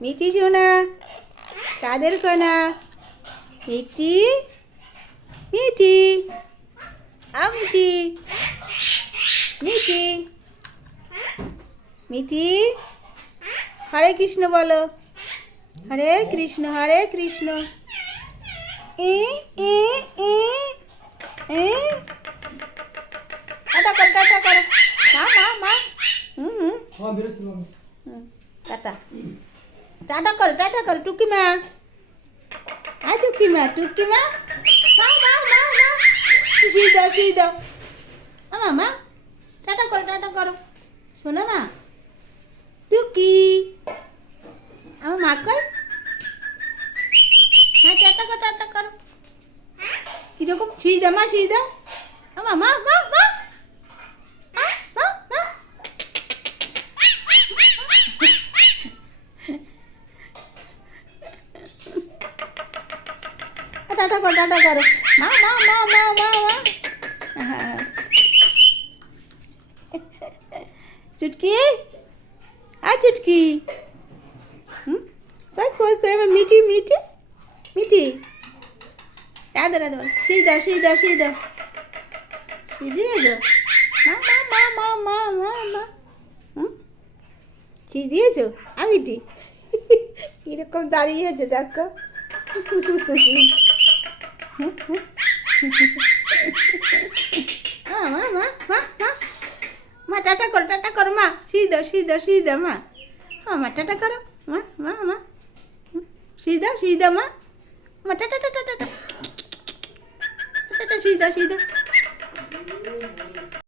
মিঠি সোনা, চাঁদের কোনা, মিঠি মিঠি, মিঠি মিঠি মিঠি। হরে কৃষ্ণ বলো, হরে কৃষ্ণ হরে কৃষ্ণ। এ এ এ এ টাটা করো, টাটা করো। মা মা মা। টাটা টাটা করো, টাটা করো। টুকি মা, আয় টুকি মা, টুকি মা। মা মা মা মা, শুয়ে দাও, শুয়ে দাও। মা মা, টাটা করো, টাটা করো। শোনো মা, টুকি আমার মা কই? হ্যাঁ, টাটা করো, টাটা করো। কিরকম শুয়ে দাও মা, শুয়ে দাও। মা মা মা মা মা। টাটা করো, টাটা করো। মা মা মা মা মা মা। হ্যাঁ, চুটকি, আয় চুটকি। কই কই কই আমার মিঠি মিঠি মিঠি। রাধা রাধা, শুয়ে দাও, শুয়ে দাও, শুয়ে দাও। শুয়ে দিয়ে গো। মা মা মা মা মা মা মা। শুয়ে দিয়েছো? মিঠি কিরকম দাঁড়িয়ে আছে দেখো। মা মা মা মা মা মা, টাটা করো, টাটা করো মা। শুয়ে দাও, শুয়ে দাও, শুয়ে দাও মা। মা টাটা করো মা মা মা। শুয়ে দাও, শুয়ে দাও মা। মা টাটা টাটা টাটা টাটা, শুয়ে দাও, শুয়ে দাও।